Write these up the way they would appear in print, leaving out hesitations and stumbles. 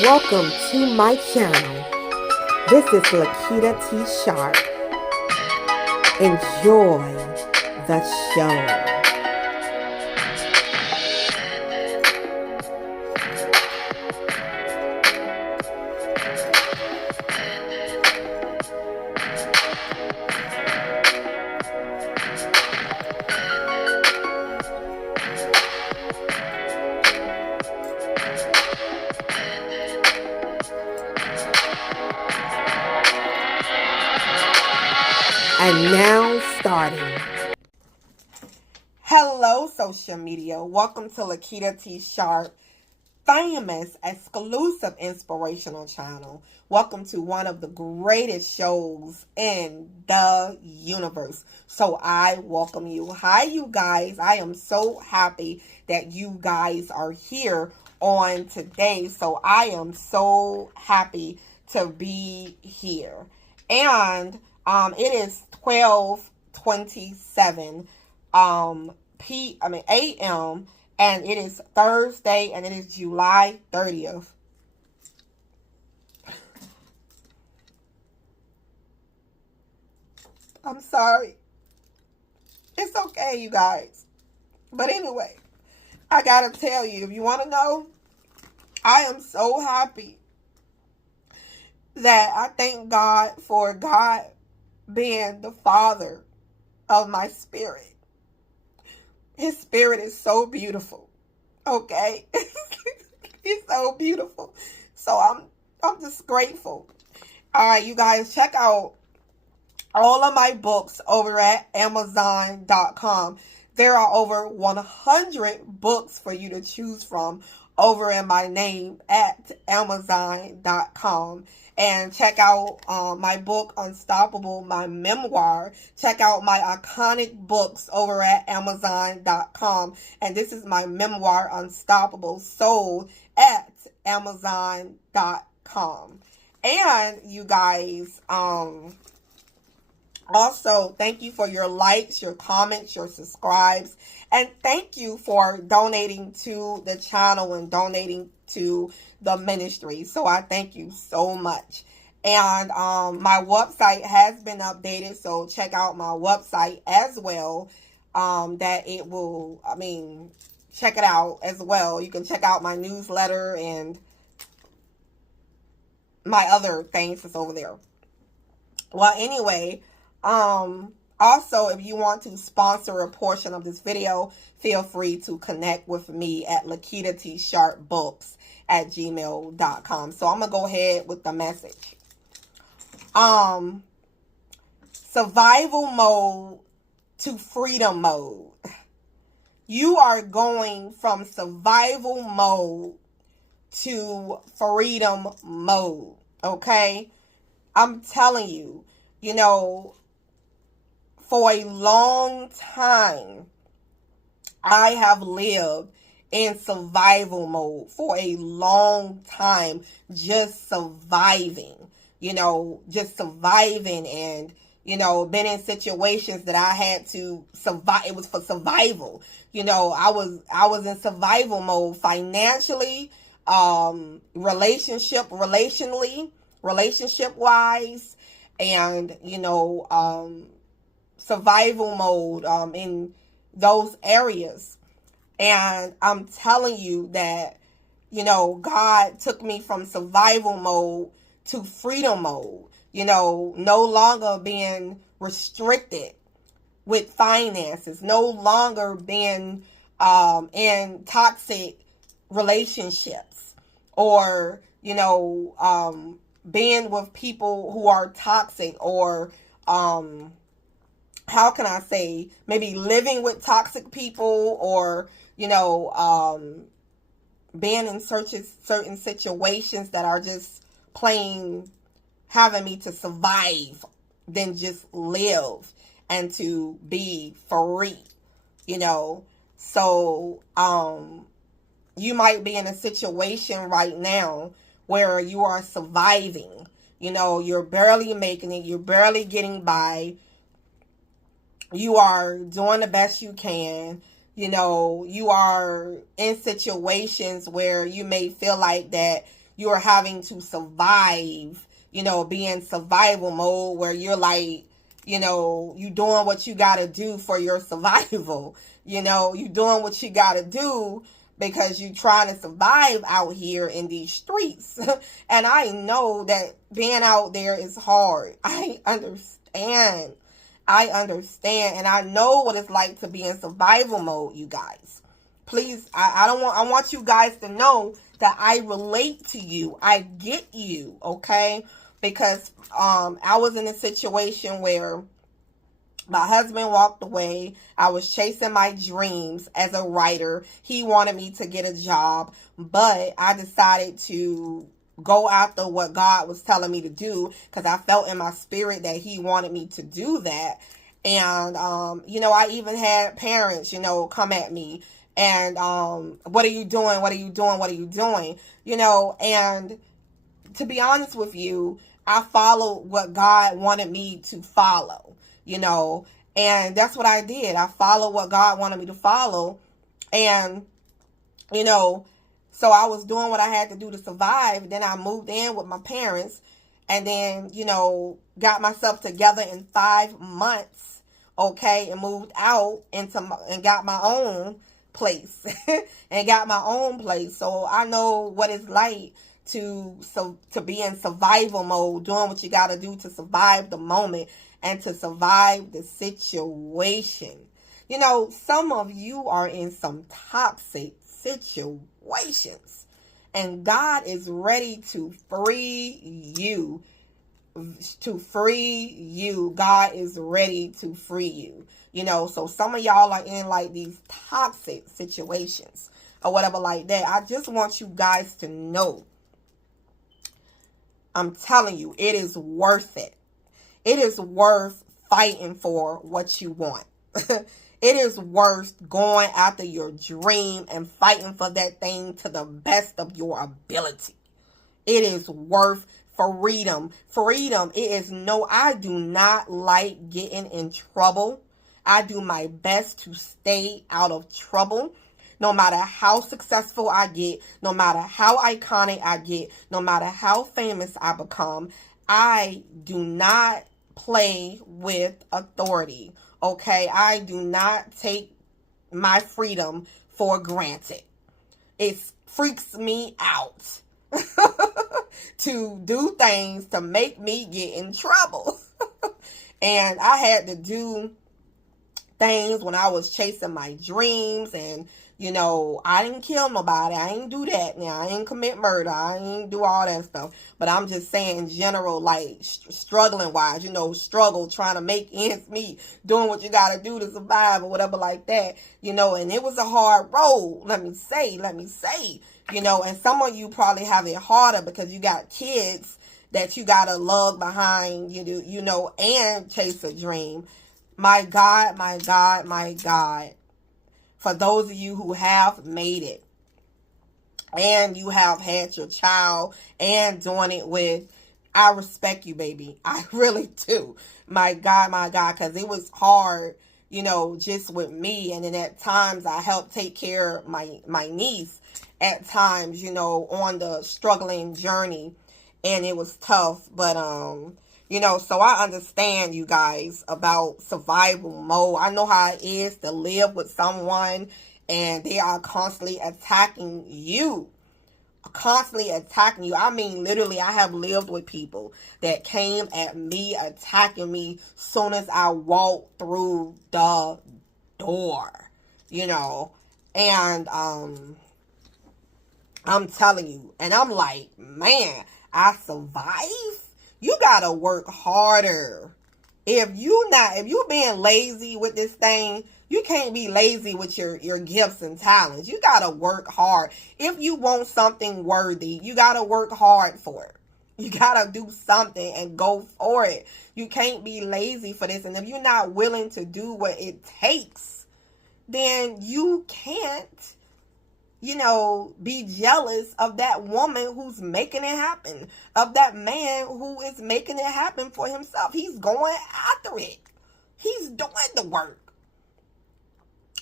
Welcome to my channel. This is Lakita T. Sharp. Enjoy the show. And now starting. Hello, social media. Welcome to Lakita T. Sharp, famous, exclusive, inspirational channel. Welcome to one of the greatest shows in the universe. So I welcome you. Hi, you guys. I am so happy that you guys are here on today. So I am so happy to be here. And it is 12:27 a.m. and it is Thursday, and it is July 30th. I'm sorry. It's okay, you guys. But anyway, I gotta tell you, if you want to know, I am so happy that I thank God for God being the Father of my spirit. His spirit is so beautiful. Okay? He's so beautiful. So I'm just grateful. All right, you guys, check out all of my books over at Amazon.com. There are over 100 books for you to choose from over in my name at Amazon.com. And check out my book, Unstoppable, my memoir. Check out my iconic books over at Amazon.com. And this is my memoir, Unstoppable, sold at Amazon.com. And you guys, also, thank you for your likes, your comments, your subscribes, and thank you for donating to the channel and donating to the ministry. So I thank you so much. And my website has been updated, so check out my website as well. That it will, check it out as well. You can check out my newsletter and my other things that's over there. Well, anyway, also, if you want to sponsor a portion of this video, feel free to connect with me at LakitaTSharpBooks@gmail.com. So I'm going to go ahead with the message. Survival mode to freedom mode. You are going from survival mode to freedom mode. Okay? I'm telling you, for a long time, I have lived in survival mode for a long time, just surviving, just surviving, and, been in situations that I had to survive. It was for survival. I was in survival mode financially, relationship wise, and, survival mode in those areas. And I'm telling you that, God took me from survival mode to freedom mode, no longer being restricted with finances, no longer being in toxic relationships, or, being with people who are toxic, or how can I say, maybe living with toxic people, or, being in certain situations that are just plain having me to survive than just live and to be free, So, you might be in a situation right now where you are surviving, you're barely making it, you're barely getting by. You are doing the best you can. You are in situations where you may feel like that you're having to survive, be in survival mode where you're like, you doing what you got to do for your survival. You doing what you got to do because you're trying to survive out here in these streets. And I know that being out there is hard. I understand. And I know what it's like to be in survival mode, you guys. Please, I want you guys to know that I relate to you. I get you, okay? Because I was in a situation where my husband walked away. I was chasing my dreams as a writer. He wanted me to get a job, but I decided to go after what God was telling me to do because I felt in my spirit that he wanted me to do that. And, I even had parents, come at me and, what are you doing? What are you doing? What are you doing? And to be honest with you, I followed what God wanted me to follow, and that's what I did. I followed what God wanted me to follow. And, so I was doing what I had to do to survive. Then I moved in with my parents and then, got myself together in 5 months. Okay. And moved out and got my own place So I know what it's like to be in survival mode, doing what you got to do to survive the moment and to survive the situation. Some of you are in some toxic situations and God is ready to free you. God is ready to free you. So some of y'all are in like these toxic situations or whatever like that. I just want you guys to know, I'm telling you, it is worth it. It is worth fighting for what you want. It is worth going after your dream and fighting for that thing to the best of your ability. It is worth freedom. Freedom. I do not like getting in trouble. I do my best to stay out of trouble. No matter how successful I get, no matter how iconic I get, no matter how famous I become, I do not play with authority. Okay, I do not take my freedom for granted. It freaks me out to do things to make me get in trouble. And I had to do things when I was chasing my dreams and I didn't kill nobody. I ain't do that. Now, I ain't commit murder. I ain't do all that stuff. But I'm just saying in general, like struggling wise, struggle, trying to make ends meet, doing what you got to do to survive or whatever like that, and it was a hard road. Let me say, and some of you probably have it harder because you got kids that you got to lug behind, and chase a dream. My God, my God, my God. For those of you who have made it and you have had your child and doing it with, I respect you, baby. I really do. My God, because it was hard, just with me. And then at times I helped take care of my niece at times, on the struggling journey. And it was tough, but, so I understand you guys about survival mode. I know how it is to live with someone and they are constantly attacking you. I mean, literally, I have lived with people that came at me, attacking me soon as I walked through the door, and I'm telling you, and I'm like, man, I survived. You gotta work harder. If you being lazy with this thing, you can't be lazy with your gifts and talents. You gotta work hard. If you want something worthy, you gotta work hard for it. You gotta do something and go for it. You can't be lazy for this. And if you're not willing to do what it takes, then you can't, be jealous of that woman who's making it happen, of that man who is making it happen for himself. He's going after it. He's doing the work.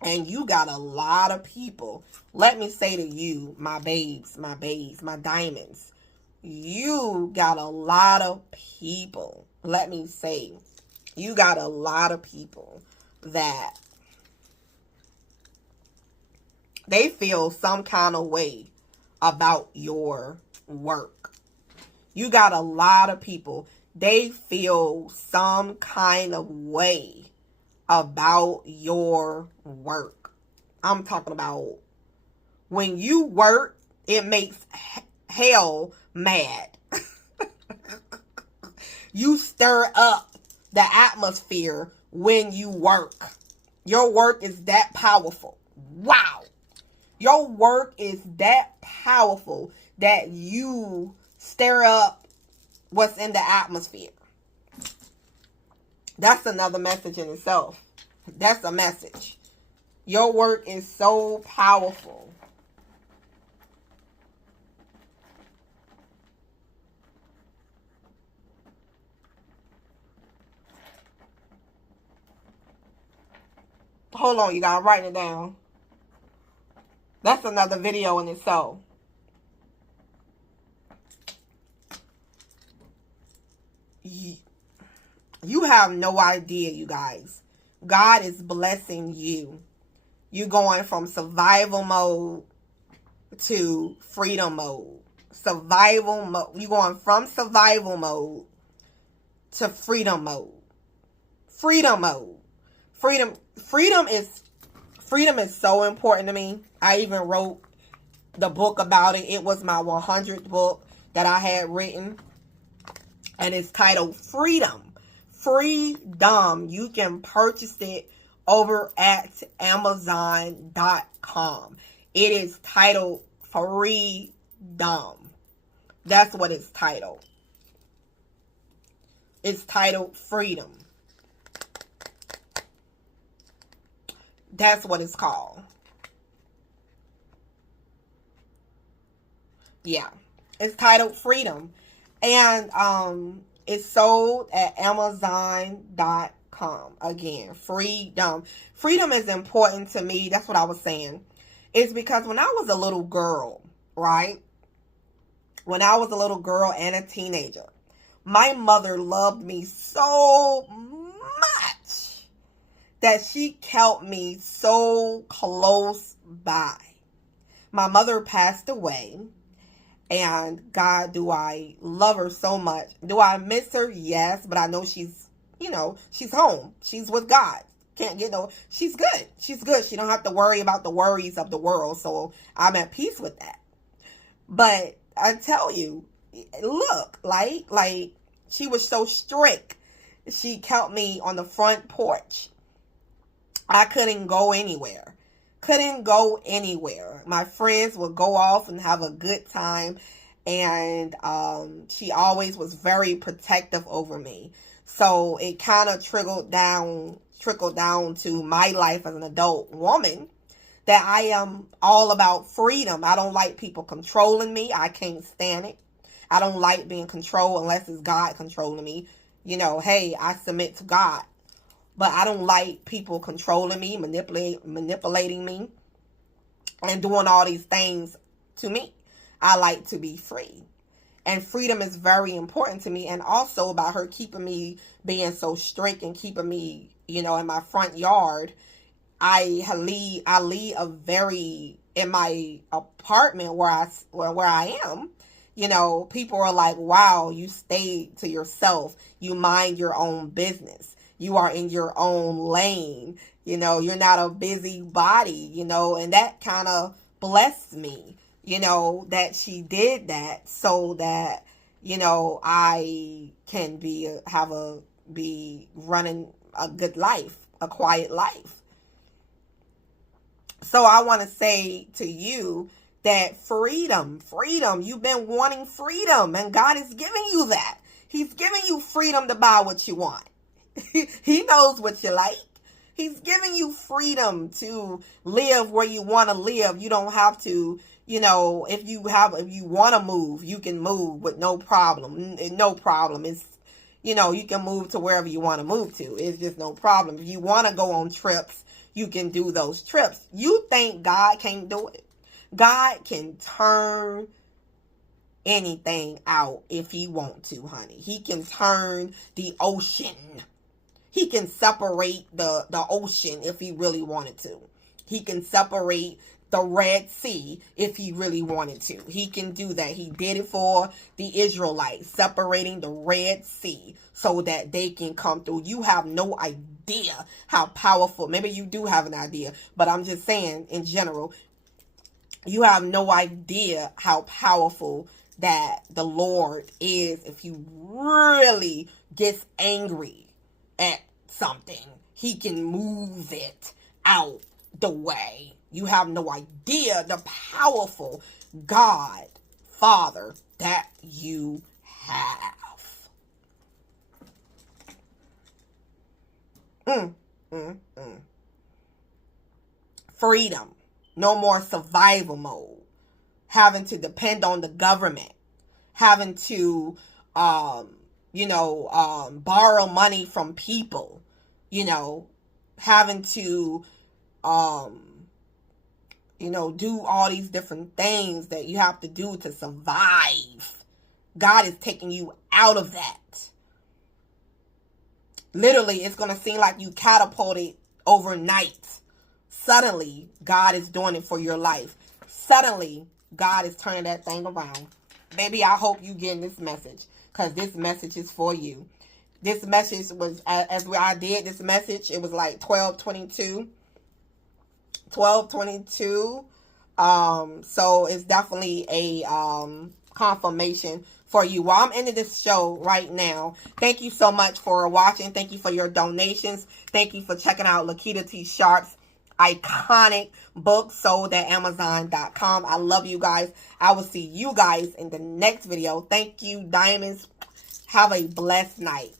And you got a lot of people, let me say to you, my babes, my diamonds, you got a lot of people, let me say, you got a lot of people that they feel some kind of way about your work. You got a lot of people, they feel some kind of way about your work. I'm talking about when you work, it makes hell mad. You stir up the atmosphere when you work. Your work is that powerful. Wow. Your work is that powerful that you stir up what's in the atmosphere. That's another message in itself. That's a message. Your work is so powerful. Hold on, you gotta write it down. That's another video in itself. You have no idea, you guys. God is blessing you. You going from survival mode to freedom mode. Survival mode. You going from survival mode to freedom mode. Freedom mode. Freedom is so important to me. I even wrote the book about it. It was my 100th book that I had written. And it's titled Freedom. Freedom. You can purchase it over at Amazon.com. It is titled Freedom. That's what it's titled. It's titled Freedom. That's what it's called. Yeah. It's titled Freedom. And it's sold at Amazon.com. Again, freedom. Freedom is important to me. That's what I was saying. It's because when I was a little girl, right? When I was a little girl and a teenager, my mother loved me so much that she kept me so close by. My mother passed away. And God, do I love her so much. Do I miss her? Yes. But I know she's, she's home. She's with God. Can't get no, she's good. She's good. She don't have to worry about the worries of the world. So I'm at peace with that. But I tell you, look, like she was so strict. She kept me on the front porch. I couldn't go anywhere. My friends would go off and have a good time. And she always was very protective over me. So it kind of trickled down to my life as an adult woman that I am all about freedom. I don't like people controlling me. I can't stand it. I don't like being controlled unless it's God controlling me. Hey, I submit to God. But I don't like people controlling me, manipulating me, and doing all these things to me. I like to be free. And freedom is very important to me. And also about her keeping me being so strict and keeping me, in my front yard. I lead in my apartment where I am. People are like, wow, you stay to yourself. You mind your own business. You are in your own lane. You're not a busybody, and that kind of blessed me, that she did that so that, I can be running a good life, a quiet life. So I want to say to you that freedom, you've been wanting freedom, and God is giving you that. He's giving you freedom to buy what you want. He knows what you like. He's giving you freedom to live where you want to live. You don't have to, if you want to move, you can move with no problem. No problem. It's, you can move to wherever you want to move to. It's just no problem. If you want to go on trips, you can do those trips. You think God can't do it? God can turn anything out if he want to, honey. He can turn the ocean. He can separate the ocean if he really wanted to. He can separate the Red Sea if he really wanted to. He can do that. He did it for the Israelites, separating the Red Sea so that they can come through. You have no idea how powerful. Maybe you do have an idea, but I'm just saying in general, you have no idea how powerful that the Lord is. If he really gets angry at something, he can move it out the way. You have no idea the powerful God, Father, that you have. Freedom. No more survival mode. Having to depend on the government. Having to, borrow money from people. Having to, do all these different things that you have to do to survive. God is taking you out of that. Literally, it's going to seem like you catapulted overnight. Suddenly, God is doing it for your life. Suddenly, God is turning that thing around. Baby, I hope you getting this message, because this message is for you. This message was, as I did this message, it was like 12:22. 12:22. So it's definitely a confirmation for you. Well, I'm ending this show right now. Thank you so much for watching. Thank you for your donations. Thank you for checking out Lakita T. Sharp's iconic book sold at Amazon.com. I love you guys. I will see you guys in the next video. Thank you, Diamonds. Have a blessed night.